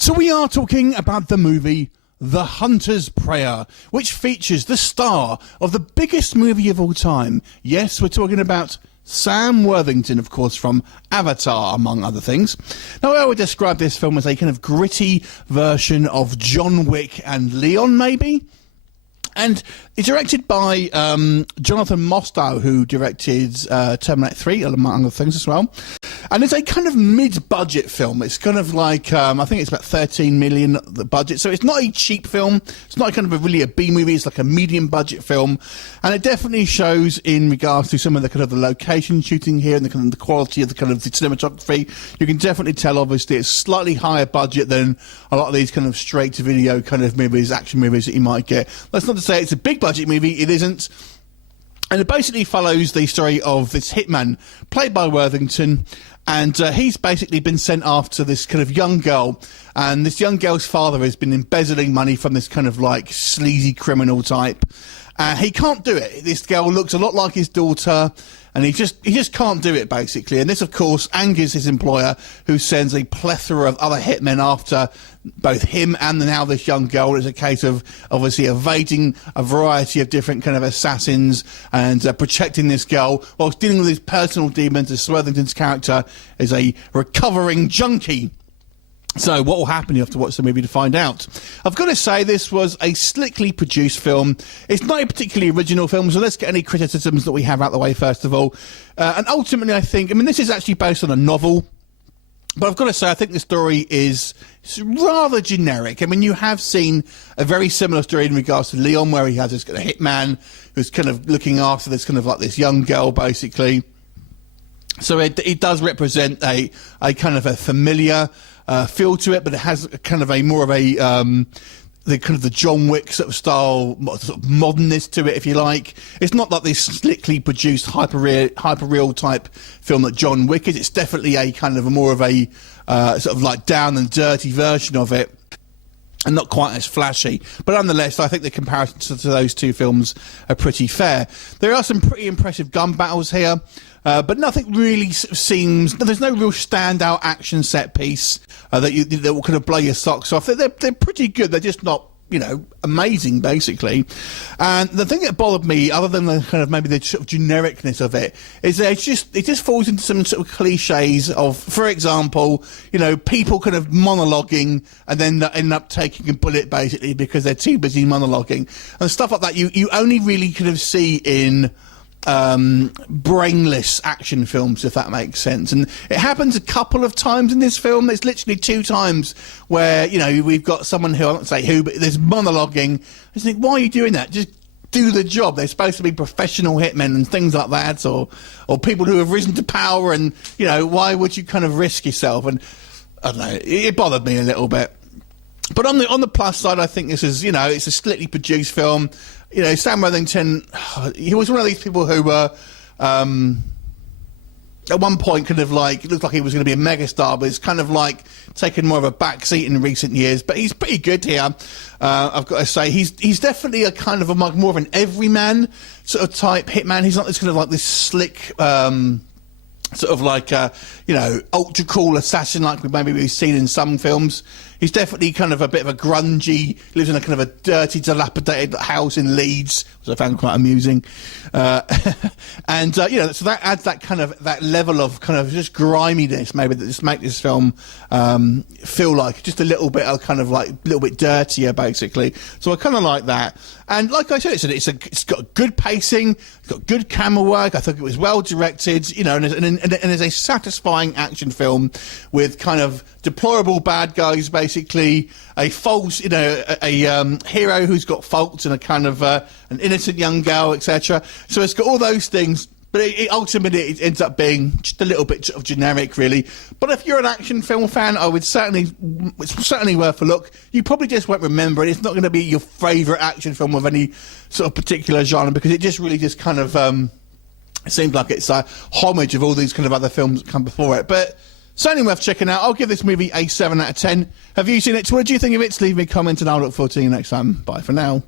So we are talking about the movie The Hunter's Prayer, which features the star of the biggest movie of all time. Yes, we're talking about Sam Worthington, of course, from Avatar, among other things. Now, I would describe this film as a kind of gritty version of John Wick and Leon, maybe? And it's directed by Jonathan Mostow, who directed Terminator 3, among other things as well. And it's a kind of mid-budget film. It's kind of like, I think it's about 13 million, the budget. So it's not a cheap film. It's not kind of really a B movie. It's like a medium-budget film. And it definitely shows in regards to some of the kind of the location shooting here and the kind of the quality of the kind of the cinematography. You can definitely tell, obviously, it's slightly higher budget than a lot of these kind of straight-to-video kind of movies, action movies that you might get. That's not to say it's a big-budget movie. It isn't. And it basically follows the story of this hitman, played by Worthington, and he's basically been sent after this kind of young girl, and this young girl's father has been embezzling money from this kind of like sleazy criminal type. He can't do it. This girl looks a lot like his daughter, and he just can't do it, basically. And this, of course, angers his employer, who sends a plethora of other hitmen after both him and now this young girl. It's a case of obviously evading a variety of different kind of assassins and protecting this girl whilst dealing with his personal demons. As Worthington's character is a recovering junkie. So what will happen? You have to watch the movie to find out. I've got to say, this was a slickly produced film. It's not a particularly original film, so let's get any criticisms that we have out the way first of all. And ultimately, I mean, this is actually based on a novel, but I've got to say, I think the story is rather generic. I mean, you have seen a very similar story in regards to Leon, where he has this kind of hitman who's kind of looking after this kind of like this young girl, basically. So it does represent a kind of a familiar feel to it, but it has kind of a more of a the kind of the John Wick sort of style, sort of modernness to it, if you like. It's not like this slickly produced hyper real type film that John Wick is. It's definitely a kind of a more of a sort of like down and dirty version of it, and not quite as flashy. But nonetheless, I think the comparison to those two films are pretty fair. There are some pretty impressive gun battles here. But nothing really seems. There's no real standout action set piece that will kind of blow your socks off. They're pretty good. They're just not, you know, amazing, basically. And the thing that bothered me, other than the kind of maybe the sort of genericness of it, is that it just falls into some sort of cliches of, for example, you know, people kind of monologuing and then end up taking a bullet, basically, because they're too busy monologuing and stuff like that. You only really kind of see in brainless action films, if that makes sense. And it happens a couple of times in this film. There's literally 2 times where, you know, we've got someone who, I won't say who, but there's monologuing. I just think, why are you doing that? Just do the job. They're supposed to be professional hitmen and things like that, or people who have risen to power, and, you know, why would you kind of risk yourself? And I don't know, it bothered me a little bit. But on the plus side, I think this is, you know, it's a slickly produced film. You know, Sam Worthington, he was one of these people who were, at one point, kind of like, it looked like he was going to be a megastar, but it's kind of like taken more of a backseat in recent years. But he's pretty good here. I've got to say, he's definitely a kind of more of an everyman sort of type hitman. He's not this kind of like this slick, sort of like, you know, ultra cool assassin like we've seen in some films. He's definitely kind of a bit of a grungy, lives in a kind of a dirty, dilapidated house in Leeds, which I found quite amusing. And, you know, so that adds that kind of, that level of kind of just griminess, maybe, that just make this film feel like just a little bit of kind of like, a little bit dirtier, basically. So I kind of like that. And like I said, it's got good pacing, it's got good camera work. I think it was well directed, you know, and it's a satisfying action film with kind of deplorable bad guys, basically a false, you know, a hero who's got faults, and a kind of an innocent young girl, etc. So it's got all those things, but ultimately it ends up being just a little bit of generic, really. But if you're an action film fan, it's certainly worth a look. You probably just won't remember it. It's not going to be your favourite action film of any sort of particular genre, because it just really just kind of it seems like it's a homage of all these kind of other films that come before it. But certainly worth checking out. I'll give this movie a 7 out of 10. Have you seen it? What do you think of it? Leave me a comment and I'll look forward to you next time. Bye for now.